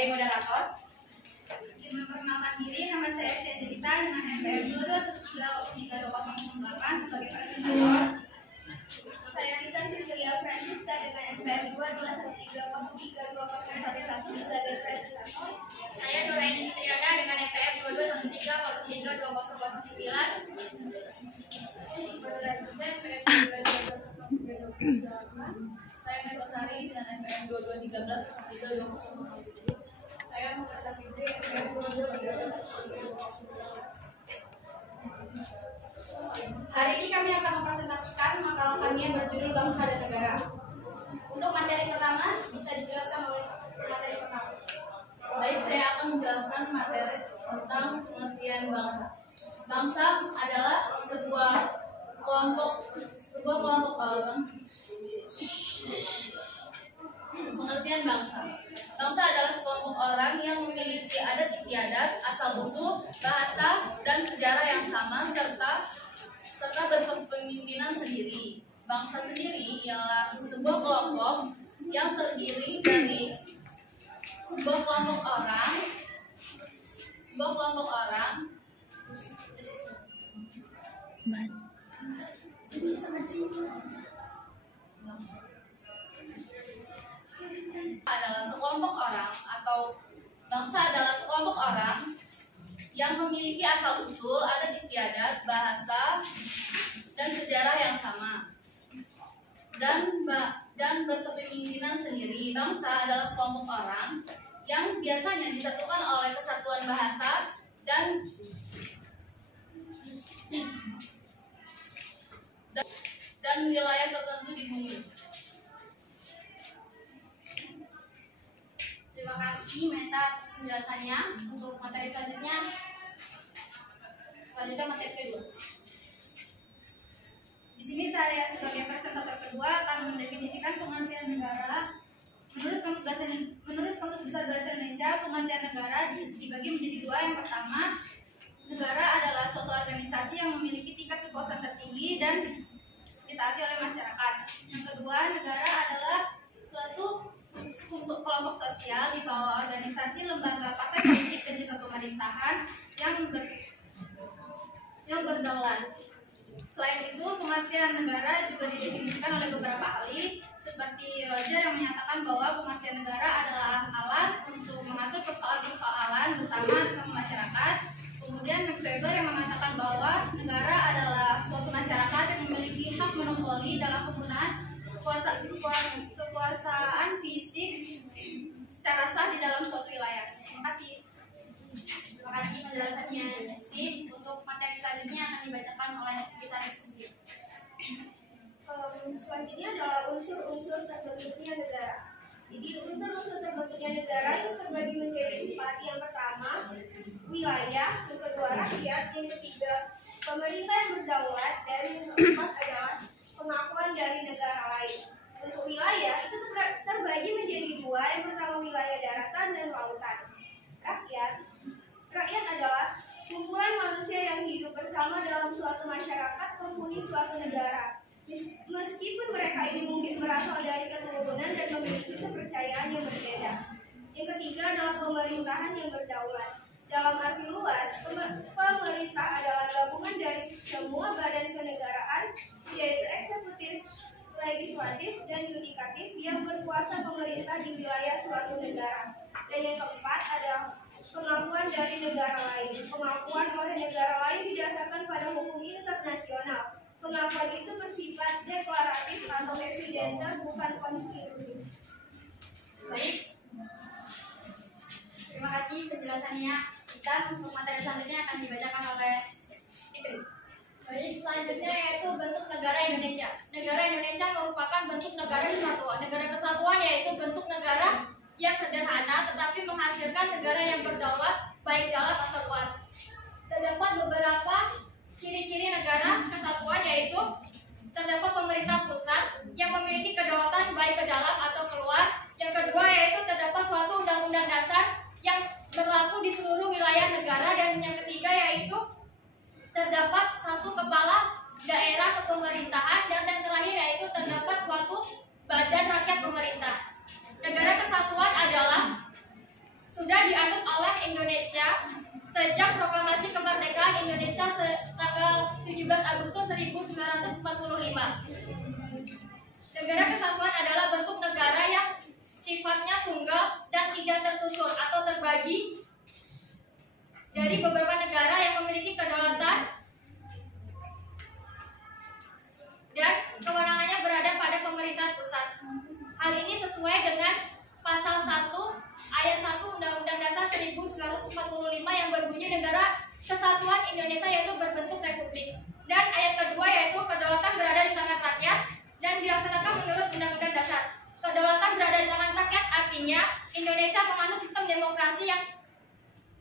sebagai moderator. Izin memperkenalkan diri, nama saya Sedelita dengan NPM 2213038 sebagai presentator. Saya Rita Cecilia Francisca dengan NPM 22130320111 sebagai presentator. Saya Nuraini Fitriana dengan NPM 22130320109. Saya Megosari dengan NPM 2213032007. Saya Muhammad Fitri NPM 2213032007. Hari ini kami akan mempresentasikan makalah kami yang berjudul Bangsa dan Negara. Untuk materi pertama, bisa dijelaskan oleh materi pertama. Baik, saya akan menjelaskan materi tentang pengertian bangsa. Bangsa adalah sebuah kelompok orang. Pengertian bangsa. Bangsa adalah sekelompok orang yang memiliki adat istiadat, asal-usul, bahasa, dan sejarah yang sama serta berkepemimpinan sendiri. Bangsa sendiri ialah sebuah kelompok yang terdiri dari sebuah kelompok orang adalah sekelompok orang atau bangsa adalah sekelompok orang yang memiliki asal-usul, adat istiadat, bahasa, dan sejarah yang sama dan berkepemimpinan sendiri. Bangsa adalah sekelompok orang yang biasanya disatukan oleh kesatuan bahasa dan wilayah tertentu di bumi. Terima kasih Meta atas penjelasannya. Untuk materi selanjutnya materi kedua. Di sini saya sebagai presentator kedua akan mendefinisikan pengertian negara. Menurut Kamus Besar Bahasa Indonesia, pengertian negara dibagi menjadi dua. Yang pertama, negara adalah suatu organisasi yang memiliki tingkat kekuasaan tertinggi dan ditaati oleh masyarakat. Yang kedua, negara adalah suatu kelompok sosial di bawah organisasi, lembaga, partai politik, dan juga pemerintahan yang berdaulat. Selain itu, pengertian negara juga didefinisikan oleh beberapa ahli, seperti Roger yang menyatakan bahwa pengertian negara adalah alat untuk mengatur persoalan-persoalan bersama masyarakat. Kemudian Max Weber yang mengatakan bahwa negara adalah suatu masyarakat yang memiliki hak monopoli dalam penggunaan kekuasaan fisik secara sah di dalam suatu wilayah. Terima kasih. Terima kasih penjelasannya, Esti. Untuk materi selanjutnya akan dibacakan oleh kita sendiri. Selanjutnya adalah unsur-unsur terbentuknya negara. Jadi unsur-unsur terbentuknya negara itu terbagi menjadi 4. Yang pertama, wilayah. Yang kedua, rakyat. Yang ketiga, pemerintah yang berdaulat. Dan yang keempat adalah pengakuan dari negara lain. Untuk wilayah itu terbagi menjadi 2. Yang pertama, wilayah daratan dan lautan. Rakyat adalah kumpulan manusia yang hidup bersama dalam suatu masyarakat penghuni suatu negara. Meskipun mereka ini mungkin berasal dari keturunan dan memiliki kepercayaan yang berbeda. Yang ketiga adalah pemerintahan yang berdaulat. Dalam arti luas, pemerintah adalah gabungan dari semua badan kenegaraan, yaitu eksekutif, legislatif, dan yudikatif yang berkuasa pemerintah di wilayah suatu negara. Dan yang keempat adalah pengakuan dari negara lain. Pengakuan oleh negara lain didasarkan pada hukum internasional. Pengakuan itu bersifat deklaratif atau evidenter, bukan konstitutif. Baik. Terima kasih penjelasannya. Kita untuk materi selanjutnya akan dibacakan oleh Fitri. Baik, selanjutnya yaitu bentuk negara Indonesia. Negara Indonesia merupakan bentuk negara kesatuan. Negara kesatuan yaitu bentuk negara yang sederhana tetapi menghasilkan negara yang berdaulat baik dalam atau luar. Terdapat beberapa ciri-ciri negara kesatuan yaitu terdapat pemerintah pusat yang memiliki kedaulatan baik ke dalam atau keluar. Yang kedua yaitu terdapat suatu undang-undang dasar yang berlaku di seluruh wilayah negara. Dan yang ketiga yaitu terdapat satu kepala daerah kepemerintahan. Dan yang terakhir yaitu terdapat suatu badan rakyat pemerintah. Negara kesatuan adalah sudah dianut oleh Indonesia sejak proklamasi kemerdekaan Indonesia tanggal 17 Agustus 1945. Negara kesatuan adalah bentuk negara yang sifatnya tunggal dan tidak tersusun atau terbagi dari beberapa negara yang memiliki kedaulatan dan kewenangannya berada pada pemerintahan pusat. Hal ini sesuai dengan pasal 1 ayat 1 Undang-Undang Dasar 1945 yang berbunyi negara kesatuan Indonesia yaitu berbentuk republik. Dan ayat kedua yaitu kedaulatan berada di tangan rakyat dan dilaksanakan menurut Undang-Undang Dasar. Kedaulatan berada di tangan rakyat artinya Indonesia menganut sistem demokrasi yang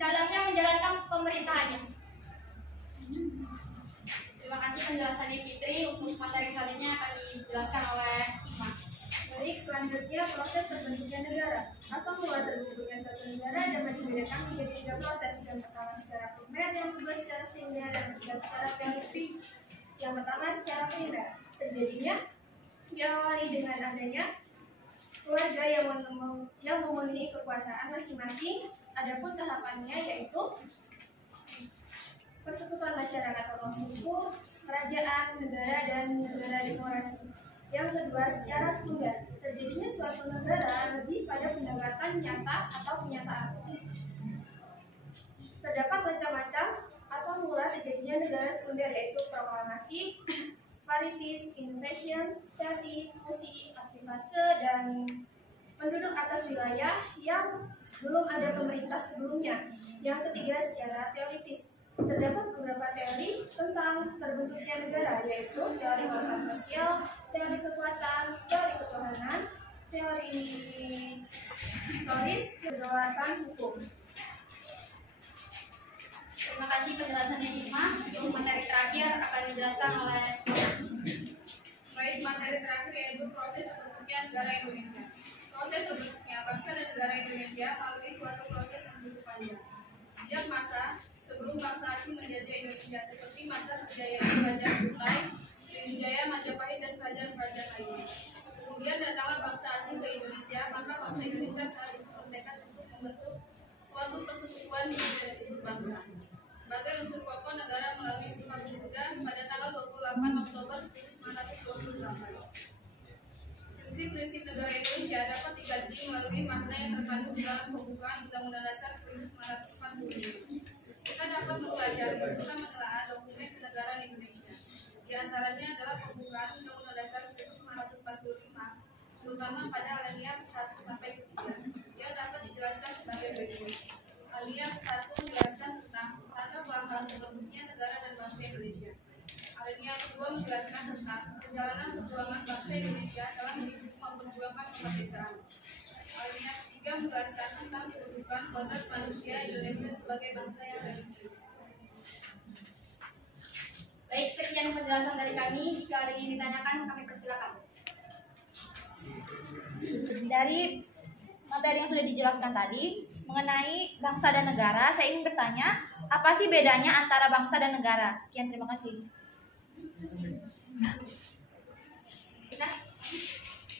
dalamnya menjalankan pemerintahannya. Terima kasih penjelasannya Fitri. Untuk materi selanjutnya akan dijelaskan oleh Ima. Baik, selanjutnya proses terbentuknya negara. Asal mula terbentuknya suatu negara dapat dibedakan menjadi 3 proses. Yang pertama secara primer, yang kedua secara sekunder, dan ketiga secara teoritis. Yang pertama secara primer, terjadinya diawali dengan adanya keluarga yang memenuhi kekuasaan masing-masing. Adapun tahapannya yaitu persekutuan masyarakat atau suku, kerajaan, negara, dan negara demokrasi. Yang kedua, secara sekunder, terjadinya suatu negara lebih pada pendekatan nyata atau kenyataan. Terdapat macam-macam asal mula terjadinya negara sekunder yaitu proklamasi, separatis, invasion, sesi, fusi, aktivase, dan penduduk atas wilayah yang belum ada pemerintah sebelumnya. Yang ketiga, secara teoritis. Terdapat beberapa teori tentang terbentuknya negara, yaitu teori tentang sosial, teori kekuatan, teori ketuhanan, teori historis, kedaulatan hukum. Terima kasih penjelasannya Ima. Untuk materi terakhir akan dijelaskan oleh Baik, materi terakhir yaitu proses terbentuknya negara Indonesia. Proses terbentuknya bangsa dan negara Indonesia melalui suatu proses yang cukup panjang. Sejak masa sebelum bangsa asing menjajah Indonesia seperti masa kejayaan Kerajaan Kutai, Sriwijaya, Majapahit, dan kerajaan-kerajaan lainnya. Kemudian datanglah bangsa asing ke Indonesia, maka bangsa Indonesia saat itu bertekad untuk membentuk suatu persekutuan yang disebut bangsa. Sebagai unsur pokok negara melalui Sumpah Pemuda pada tanggal 28 Oktober 1928. Prinsip-prinsip negara Indonesia dapat dikaji melalui makna yang terkandung dalam pembukaan Undang-Undang Dasar 1945. Kita dapat mempelajari serta menelaah dokumen kenegaraan Indonesia. Di antaranya adalah pembukaan Undang-Undang Dasar 1945, terutama pada alinea 1 sampai 3, yang dapat dijelaskan sebagai berikut. Alinea 1 menjelaskan tentang tata belakang terbentuknya negara dan bangsa Indonesia. Alinea kedua menjelaskan tentang perjalanan perjuangan bangsa Indonesia dalam memperjuangkan kemerdekaan. Alinea ketiga menjelaskan tentang kedudukan kodrat manusia Indonesia sebagai bangsa yang religius. Baik, sekian penjelasan dari kami. Jika ada yang ingin ditanyakan, kami persilakan. Dari materi yang sudah dijelaskan tadi mengenai bangsa dan negara, saya ingin bertanya, apa sih bedanya antara bangsa dan negara? Sekian, terima kasih.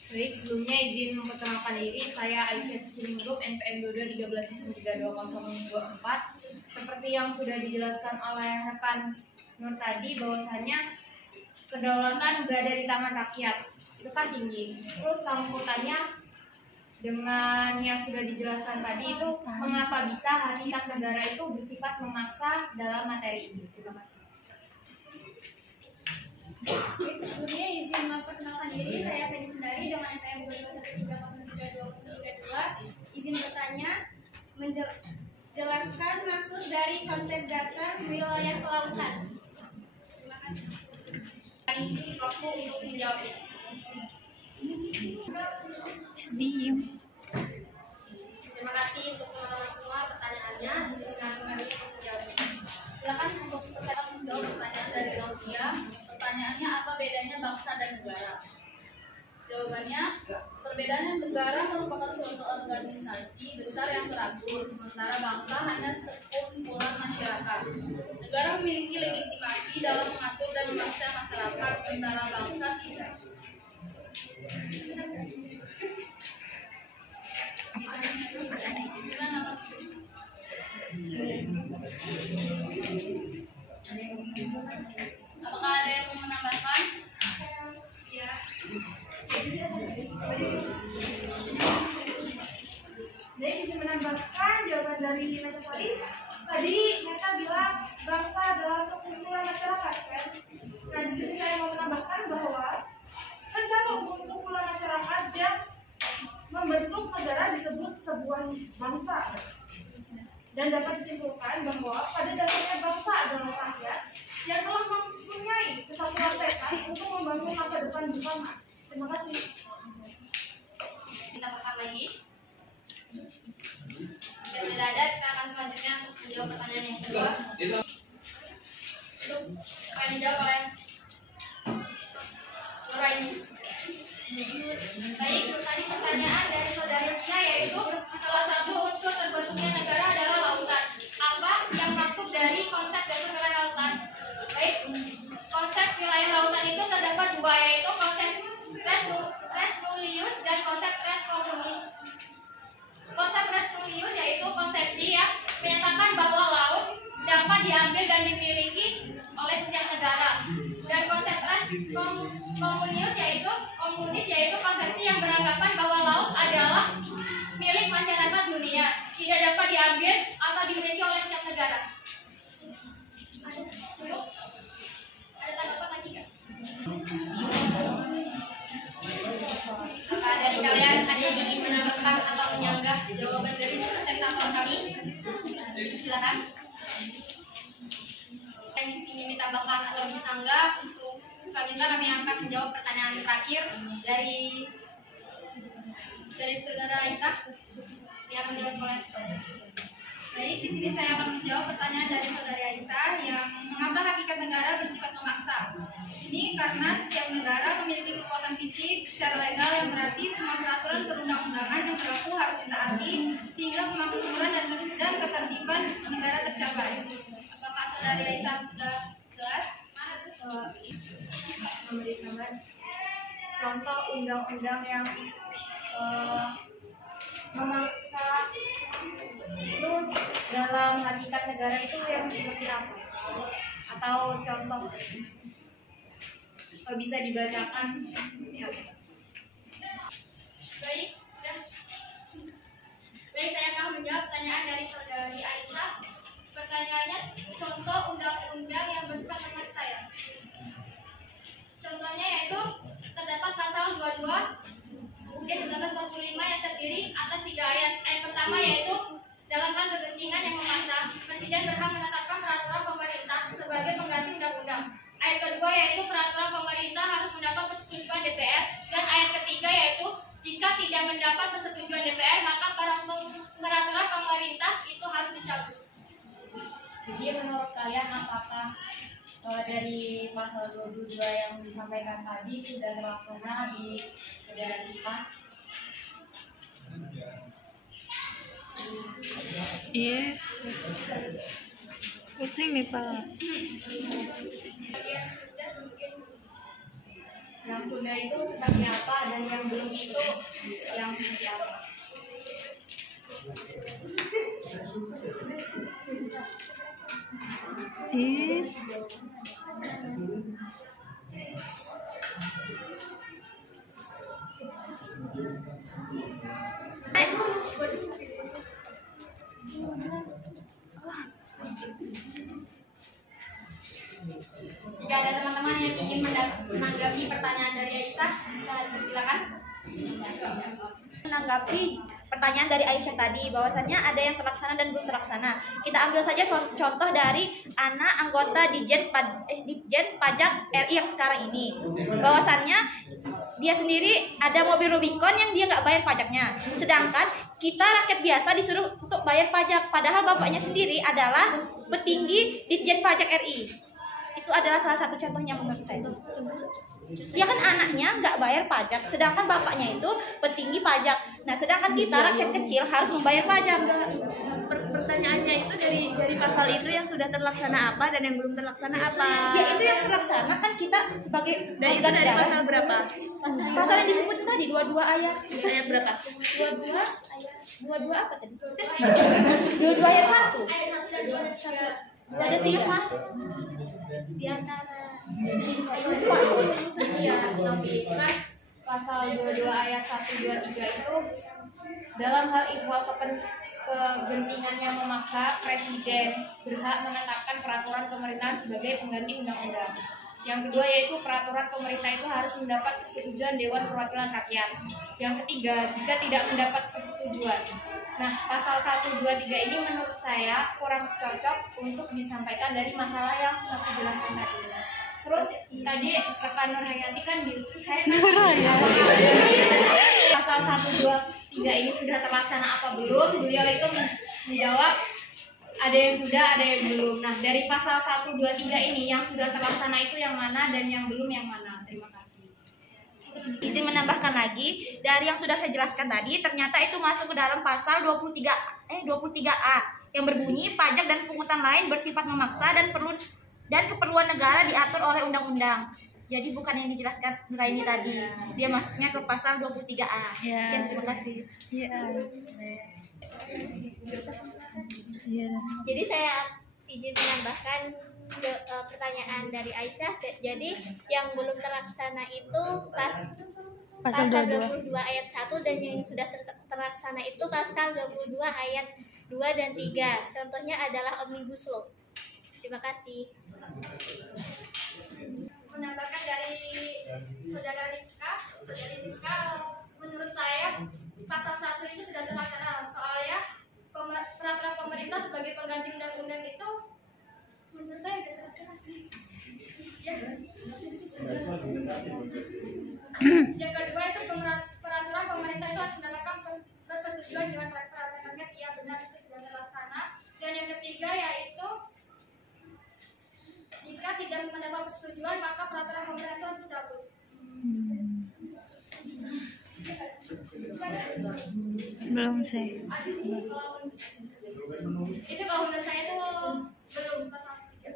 Baik, sebelumnya izin memperkenalkan diri. Saya Aisyah Suciningrup, NPM 2213932024. Seperti yang sudah dijelaskan oleh rekan Nur tadi, bahwasanya kedaulatan berada di tangan rakyat. Itu kan tinggi. Terus sambutannya dengan yang sudah dijelaskan tadi itu, mengapa bisa hakikat negara itu bersifat memaksa dalam materi ini. Terima kasih. Baik, sebelumnya izin memperkenalkan diri. Saya Feni Sundari dengan NPM 2213932032. Izin bertanya, menjelaskan maksud dari konsep dasar wilayah kelautan. Terima kasih. Isi waktu untuk menjawabnya. Terima kasih untuk teman-teman semua pertanyaannya. Silakan kami untuk menjawabnya. Silakan untuk peserta menjawab pertanyaan dari Novia. Pertanyaannya, apa bedanya bangsa dan negara? Jawabannya, perbedaan negara merupakan suatu organisasi besar yang teratur, sementara bangsa hanya sekumpulan masyarakat. Negara memiliki legitimasi dalam mengatur dan memaksa masyarakat, sementara bangsa tidak. Gimana, Pak? dari Dina tadi mereka bilang bangsa adalah sekumpulan masyarakat kan. Nah di sini saya mau menambahkan bahwa rencana kumpulan masyarakat yang membentuk negara disebut sebuah bangsa, dan dapat disimpulkan bahwa pada dasarnya bangsa adalah rakyat yang telah mempunyai kesatuan tekad untuk membangun masa depan bersama. Terima kasih. Kita bahas lagi. Jika tidak ada, kita akan selanjutnya untuk menjawab pertanyaan yang kedua. Akan dijawab oleh Nuraini. Baik, tadi pertanyaan dari saudari Cia yaitu salah satu unsur terbentuknya negara adalah lautan. Apa yang maksud dari konsep dasar wilayah lautan? Baik, konsep wilayah lautan itu terdapat dua, yaitu konsep res nullius dan konsep res communis. Konsep res nullius yaitu konsepsi yang menyatakan bahwa laut dapat diambil dan dimiliki oleh setiap negara. Dan konsep res komunis yaitu konsepsi yang beranggapan bahwa laut adalah milik masyarakat dunia, tidak dapat diambil atau dimiliki oleh setiap negara. Cukup? Ada tanggapan lagi nggak? Apa dari kalian ada yang ingin menambahkan atau menyanggah jawaban dari presentator kami? Silakan. Yang ingin ditambahkan atau disanggah, untuk selanjutnya kami akan menjawab pertanyaan terakhir dari saudara Aisyah yang menjawab oleh dosen. Baik, di sini saya akan menjawab pertanyaan dari saudari Aisyah yang mengapa hakikat negara bersifat memaksa. Ini karena setiap negara memiliki kekuatan fisik secara legal yang berarti semua peraturan perundang-undangan yang berlaku harus ditaati sehingga kemakmuran dan ketertiban negara tercapai. Apakah saudari Aisyah sudah jelas? Memberikan contoh undang-undang yang memaksa itu dalam hakikat negara itu yang seperti apa? Atau contoh bisa dibacakan? Ya. Baik, saya akan menjawab pertanyaan dari saudari Aisyah. Pertanyaannya, contoh undang-undang yang bersifat memaksa ya. Contohnya yaitu terdapat pasal 22 UUD 1945 yang terdiri atas 3 ayat. Ayat pertama yaitu dalam hal kegentingan yang memaksa, Presiden berhak menetapkan peraturan pemerintah sebagai pengganti undang-undang. Ayat kedua yaitu peraturan pemerintah harus mendapat persetujuan DPR, dan ayat ketiga yaitu jika tidak mendapat persetujuan DPR maka peraturan pemerintah itu harus dicabut. Jadi menurut kalian apakah dari pasal 22 yang disampaikan tadi sudah terlaksana di negara kita? Yes. Pusing nih Pak. Yang sudah itu seperti apa dan yang belum itu yang seperti apa? Yes. Jika ada teman-teman yang ingin menanggapi pertanyaan dari Aisyah, bisa dipersilakan. Menanggapi pertanyaan dari Aisyah tadi, bahwasannya ada yang terlaksana dan belum terlaksana. Kita ambil saja contoh dari anak anggota Ditjen Pajak RI yang sekarang ini. Bahwasannya dia sendiri ada mobil Rubicon yang dia nggak bayar pajaknya. Sedangkan kita rakyat biasa disuruh untuk bayar pajak. Padahal bapaknya sendiri adalah petinggi Ditjen Pajak RI. Itu adalah salah satu contohnya menurut saya itu. Dia kan anaknya nggak bayar pajak, sedangkan bapaknya itu petinggi pajak. Nah, sedangkan kita rakyat kecil harus membayar pajak. Pertanyaannya itu dari pasal itu yang sudah terlaksana apa dan yang belum terlaksana apa? Ya itu yang terlaksana kan kita sebagai Dan itu dari pasal berapa? Pasal yang disebut tadi 22 ayat. Ayat berapa? 22 ayat 22 apa tadi? 22 ayat 1. Ayat 1 dan 2 dan 3. Ada 3 di antara. Jadi ya, tapi kan pasal 22 ayat 1, 2, 3 itu dalam hal ihwal kegentingannya memaksa presiden berhak menetapkan peraturan pemerintahan sebagai pengganti undang-undang. Yang kedua yaitu peraturan pemerintah itu harus mendapat persetujuan Dewan Perwakilan Rakyat. Yang ketiga, jika tidak mendapat persetujuan. Nah, pasal 123 ini menurut saya kurang cocok untuk disampaikan dari masalah yang aku jelaskan tadi. Terus tadi rekan Nur Hayati kan pasal 123 ini sudah terlaksana apa belum? Beliau itu menjawab ada yang sudah, ada yang belum. Nah, dari pasal 123 ini yang sudah terlaksana itu yang mana dan yang belum yang mana? Terima kasih. Izin menambahkan lagi, dari yang sudah saya jelaskan tadi, ternyata itu masuk ke dalam pasal 23A yang berbunyi pajak dan pungutan lain bersifat memaksa dan keperluan negara diatur oleh undang-undang. Jadi bukan yang dijelaskan Nuraini tadi. Dia masuknya ke pasal 23A. Sekian, terima kasih. Jadi saya izin menambahkan pertanyaan dari Aisyah. Jadi yang belum terlaksana itu pasal 22 ayat 1 dan yang sudah terlaksana itu pasal 22 ayat 2 dan 3. Contohnya adalah Omnibus Law. Terima kasih. Menambahkan dari saudari Rifka, menurut saya pasal 1 itu sudah terlaksana. Soalnya peraturan pemerintah sebagai pengganti undang-undang itu menurut saya sudah terlaksana sih. Ya. Yang kedua itu peraturan pemerintah itu harus mendapatkan persetujuan Dewan Perwakilan Rakyat. Ya, benar, itu sudah terlaksana. Dan yang ketiga yaitu jika tidak mendapat persetujuan maka peraturan pemerintah harus dicabut. Belum sih. Itu kalau menurut saya itu belum pasal 3.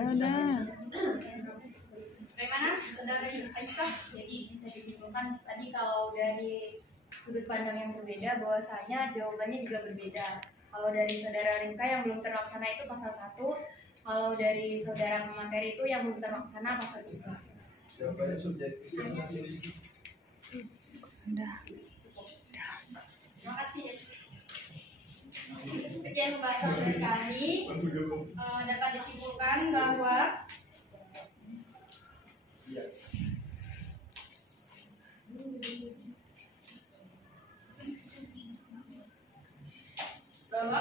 Udah. Bagaimana, saudari Aisyah? Jadi bisa disimpulkan tadi kalau dari sudut pandang yang berbeda, bahwasanya jawabannya juga berbeda. Kalau dari saudara Rinka yang belum terlaksana itu pasal 1, kalau dari saudara pemateri itu yang belum terlaksana pasal 3. Jawabannya subjektif. Udah. Terima kasih. Sekian pembahasan dari kami. Dapat disimpulkan bahwa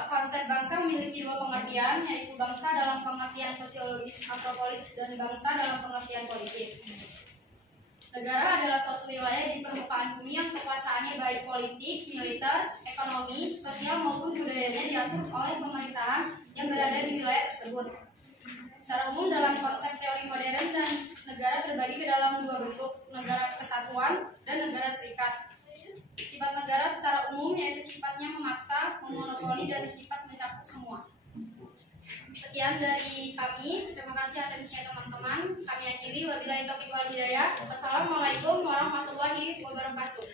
konsep bangsa memiliki dua pengertian, yaitu bangsa dalam pengertian sosiologis antropolis dan bangsa dalam pengertian politis. Negara adalah suatu wilayah di permukaan bumi yang kekuasaannya baik politik, militer, ekonomi, sosial maupun budayanya diatur oleh pemerintahan yang berada di wilayah tersebut. Secara umum dalam konsep teori modern dan negara terbagi ke dalam dua bentuk, negara kesatuan dan negara serikat. Sifat negara secara umum yaitu sifatnya memaksa, memonopoli, dan sifat mencakup semua. Sekian dari kami. Terima kasih atensinya teman-teman. Kami akhiri. Wabillahi taufiq wal hidayah. Wassalamualaikum warahmatullahi wabarakatuh.